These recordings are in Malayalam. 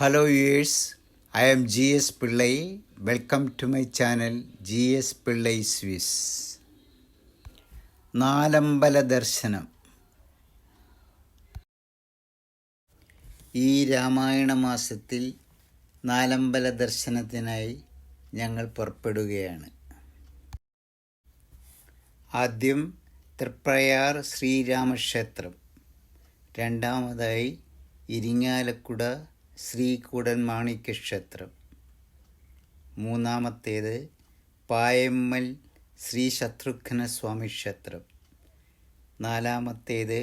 Hello viewers, I am GS Pillai. Welcome to my channel GS Pillai Swiss. നാലമ്പല ദർശനം. ഈ രാമായണ മാസത്തിൽ നാലമ്പല ദർശനത്തിനായി ഞങ്ങൾ പുറപ്പെടുകയാണ്. ആദ്യം തൃപ്രയാർ ശ്രീരാമക്ഷേത്രം, രണ്ടാമതായി ഇരിങ്ങാലക്കുട ശ്രീ കൂടൽമാണിക്യ ക്ഷേത്രം, മൂന്നാമത്തേത് പായമ്മൽ ശ്രീ ശത്രുഘ്ന സ്വാമി ക്ഷേത്രം, നാലാമത്തേത്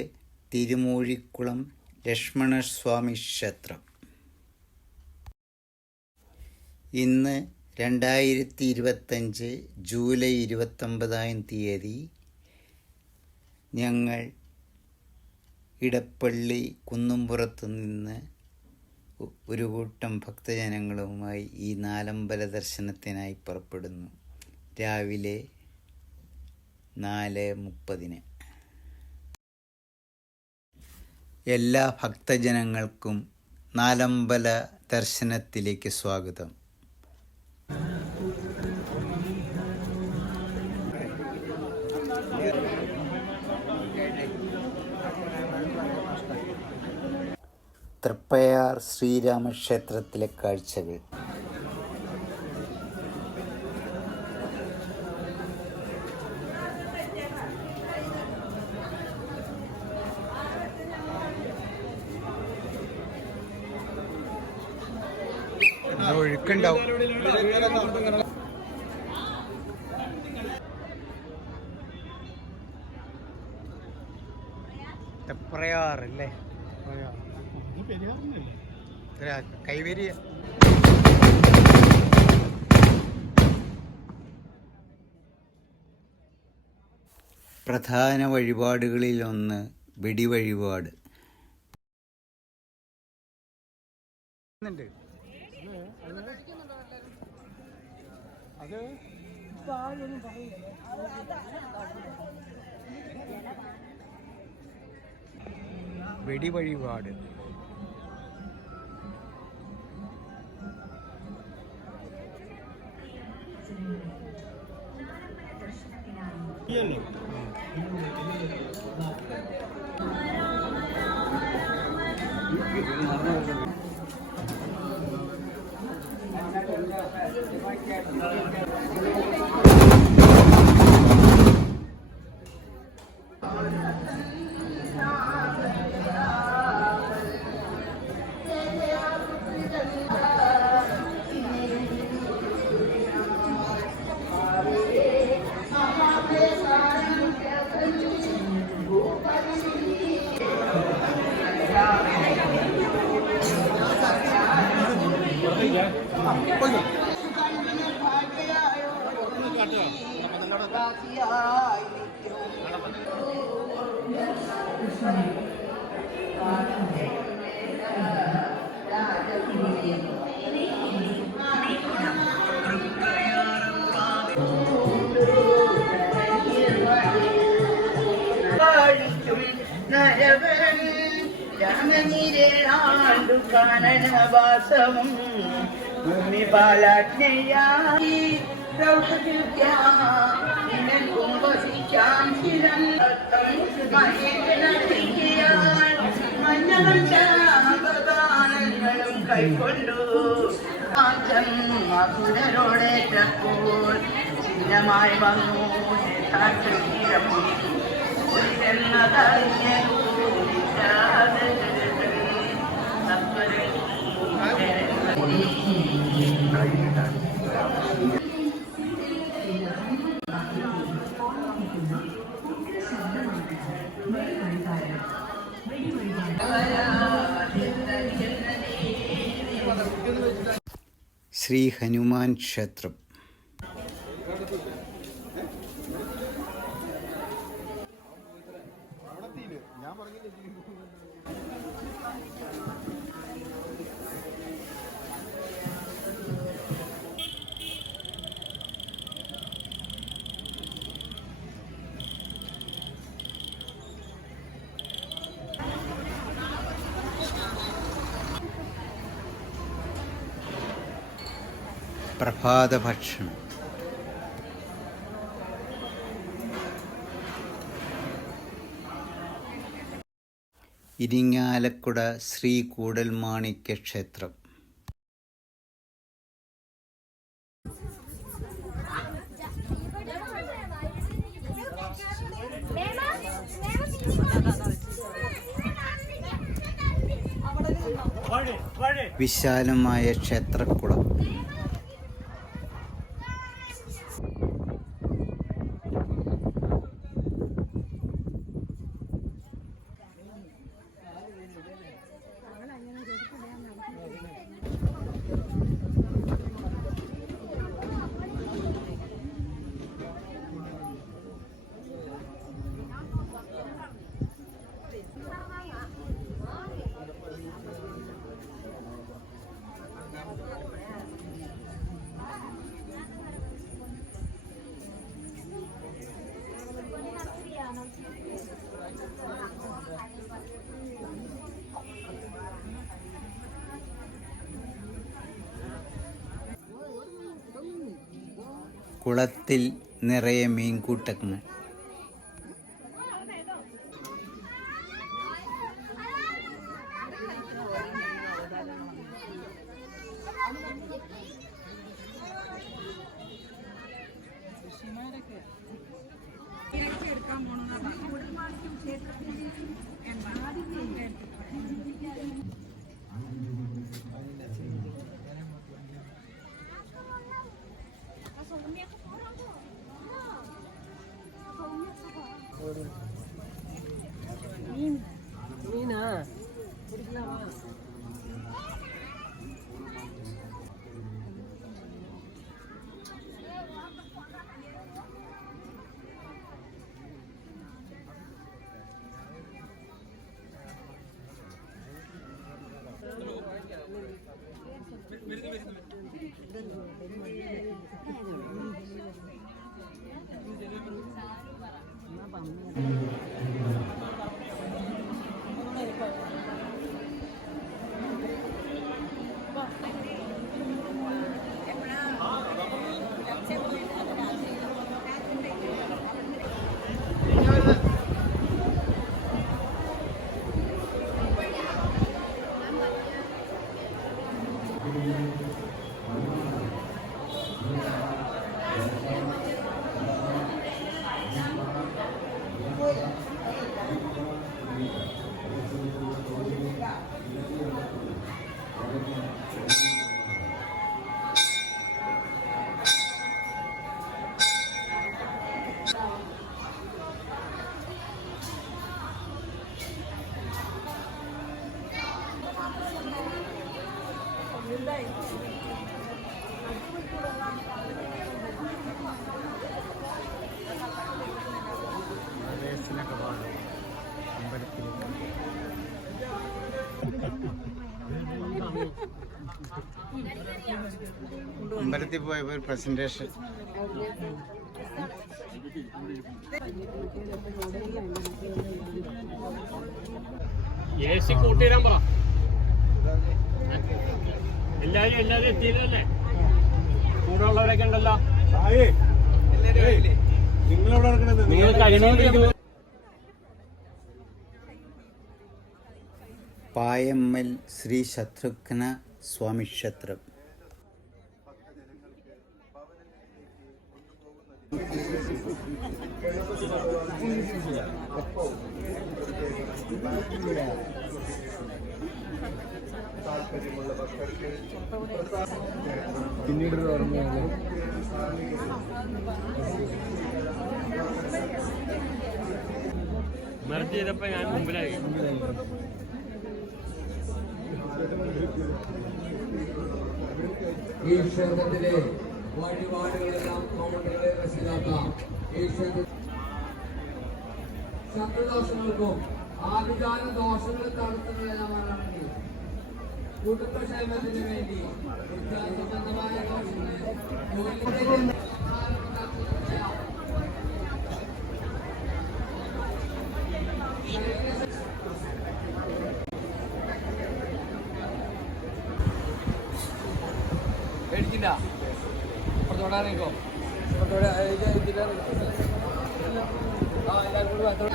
തിരുമൂഴിക്കുളം ലക്ഷ്മണസ്വാമി ക്ഷേത്രം. ഇന്ന് 2025 ജൂലൈ 29 ഞങ്ങൾ ഇടപ്പള്ളി കുന്നുംപുറത്ത് നിന്ന് ഒരു കൂട്ടം ഭക്തജനങ്ങളുമായി ഈ നാലമ്പല ദർശനത്തിനായി പുറപ്പെടുന്നു. രാവിലെ 4:30. എല്ലാ ഭക്തജനങ്ങൾക്കും നാലമ്പല ദർശനത്തിലേക്ക് സ്വാഗതം. തൃപ്പയാർ ശ്രീരാമക്ഷേത്രത്തിലെ കാഴ്ചകൾ. ഒഴുക്കുണ്ടാവും. തൃപ്രയാറല്ലേ, കൈവരിയ. പ്രധാന വഴിപാടുകളിലൊന്ന് വെടിവഴിപാട്. വെടിവഴിപാട് കാനനവാസവും ഭൂമി പാലാജ്ഞയായി കൈക്കൊണ്ടു മധുരരോടേറ്റപ്പോൾ ചിഹ്നമായി വന്നു സാക്ഷീരം ശ്രീ ഹനുമാൻ ക്ഷേത്രം. പ്രഭാത ഭക്ഷണം. ഇരിങ്ങാലക്കുട ശ്രീ കൂടൽമാണിക്യ ക്ഷേത്രം. വിശാലമായ ക്ഷേത്രക്കുളം. കുളത്തിൽ നിറയെ മീൻകൂട്ടങ്ങൾ. மீனா பிடிக்கலாமா? അമ്പലത്തിൽ പോയപ്പോൾ ഒരു പ്രസന്റേഷൻ. കൂട്ടിയിടാൻ പറ. എല്ലാരും എത്തിയില്ലല്ലേ? കൂടെ ഉള്ളവരൊക്കെ ഉണ്ടല്ലോ. നിങ്ങൾ കഴിയണോണ്ടിരിക്കുന്നു. പായമ്മൽ ശ്രീ ശത്രുഘ്ന സ്വാമി ക്ഷേത്രം. പിന്നീട് ഓർമ്മയാണ് മെർജ് ചെയ്തപ്പോ ഞാൻ മുമ്പിലായി. ഈ ക്ഷേത്രത്തിലെ വഴിപാടുകളെല്ലാം കൗണ്ടറുകളെ രസിക്കാത്ത ഈ ക്ഷേത്ര ശത്രുദോഷങ്ങൾക്കും ആഭിചാര ദോഷങ്ങൾ തടുക്കുന്നതിനാണെങ്കിൽ കുടുംബക്ഷേമത്തിന് വേണ്ടി സംബന്ധമായ ദോഷങ്ങളെ ഇറങ്ങില്ല. അപ്പുറത്തോടെ ഇറങ്ങിക്കോ. അപ്പുറത്തോടെ എല്ലാവരും കൂടി ഭാഗത്തോടെ.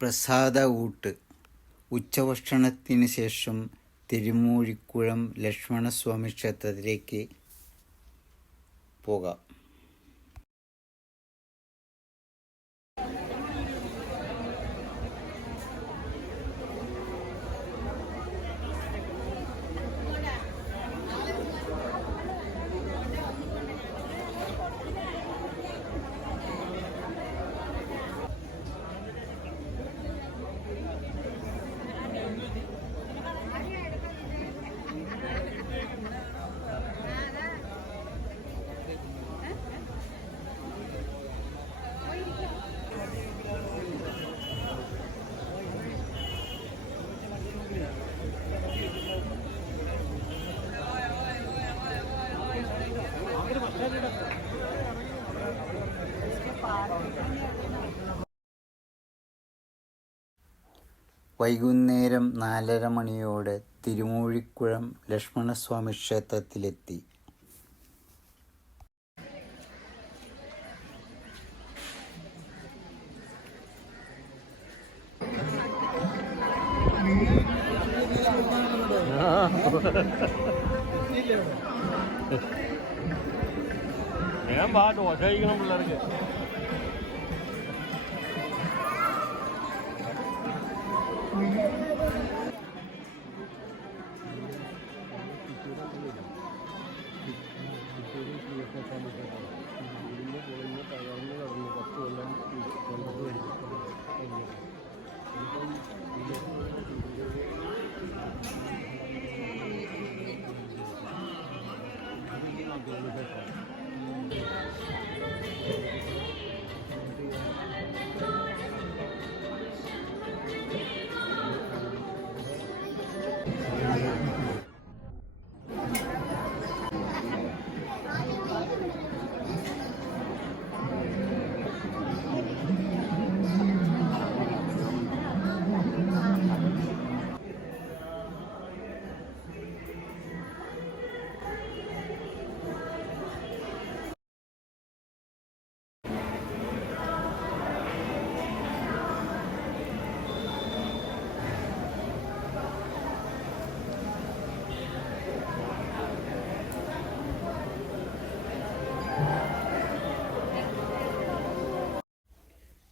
പ്രസാദ ഊട്ട്. ഉച്ചഭക്ഷണത്തിന് ശേഷം തിരുമൂഴിക്കുളം ലക്ഷ്മണസ്വാമി ക്ഷേത്രത്തിലേക്ക് പോകാം. വൈകുന്നേരം 4:30 മണിയോടെ തിരുമൂഴിക്കുളം ലക്ഷ്മണസ്വാമി ക്ഷേത്രത്തിലെത്തി. ഞാൻ പാട്ട് ദോശ കഴിക്കണം പിള്ളേർക്ക്.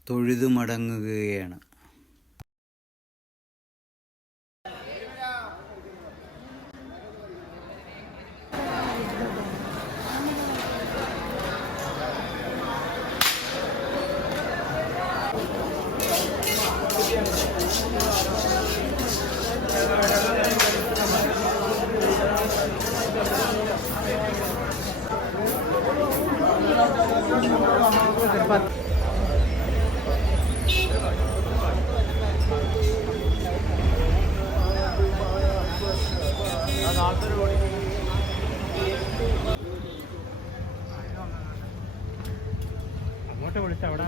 തൊഴുതു മടങ്ങുകയാണ്. വിളിച്ച അവിടെ